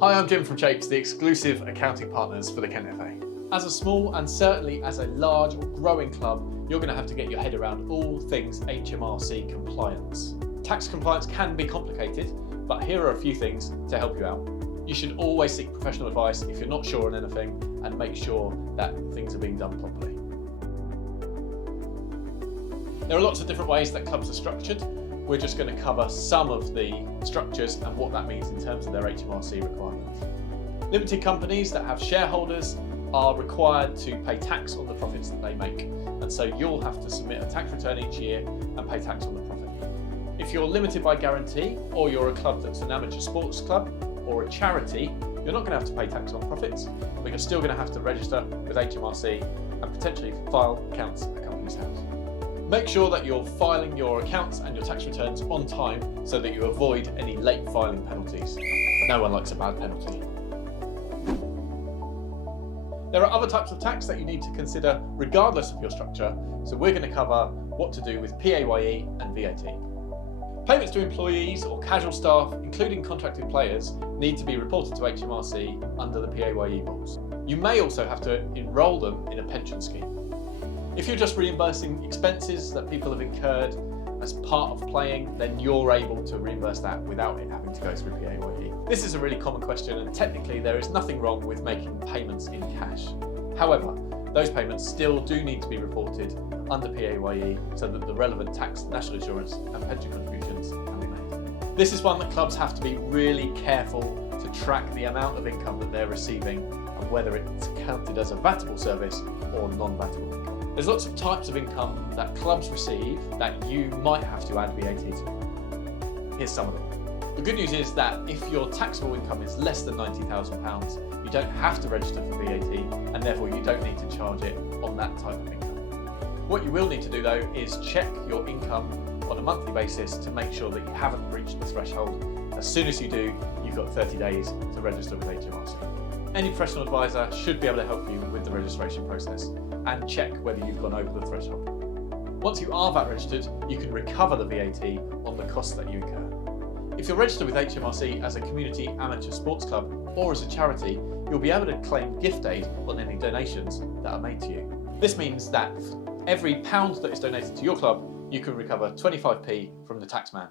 Hi, I'm Jim from Shapes, the exclusive accounting partners for the Kent FA. As a small and certainly as a large or growing club, you're going to have to get your head around all things HMRC compliance. Tax compliance can be complicated, but here are a few things to help you out. You should always seek professional advice if you're not sure on anything, and make sure that things are being done properly. There are lots of different ways that clubs are structured. We're just going to cover some of the structures and what that means in terms of their HMRC requirements. Limited companies that have shareholders are required to pay tax on the profits that they make, and so you'll have to submit a tax return each year and pay tax on the profit. If you're limited by guarantee, or you're a club that's an amateur sports club or a charity, you're not going to have to pay tax on profits, but you're still going to have to register with HMRC and potentially file accounts at Companies House. Make sure that you're filing your accounts and your tax returns on time so that you avoid any late filing penalties. No one likes a bad penalty. There are other types of tax that you need to consider regardless of your structure, so we're going to cover what to do with PAYE and VAT. Payments to employees or casual staff, including contracted players, need to be reported to HMRC under the PAYE rules. You may also have to enrol them in a pension scheme. If you're just reimbursing expenses that people have incurred as part of playing, then you're able to reimburse that without it having to go through PAYE. This is a really common question, and technically there is nothing wrong with making payments in cash. However, those payments still do need to be reported under PAYE so that the relevant tax, national insurance and pension contributions can be made. This is one that clubs have to be really careful to track the amount of income that they're receiving and whether it's counted as a VATable service or non-VATable income. There's lots of types of income that clubs receive that you might have to add VAT to. Here's some of them. The good news is that if your taxable income is less than £90,000, you don't have to register for VAT, and therefore you don't need to charge it on that type of income. What you will need to do though is check your income on a monthly basis to make sure that you haven't reached the threshold. As soon as you do, you've got 30 days to register with HMRC. Any professional advisor should be able to help you with the registration process and check whether you've gone over the threshold. Once you are VAT registered, you can recover the VAT on the costs that you incur. If you're registered with HMRC as a community amateur sports club or as a charity, you'll be able to claim gift aid on any donations that are made to you. This means that for every £1 that is donated to your club, you can recover 25p from the taxman.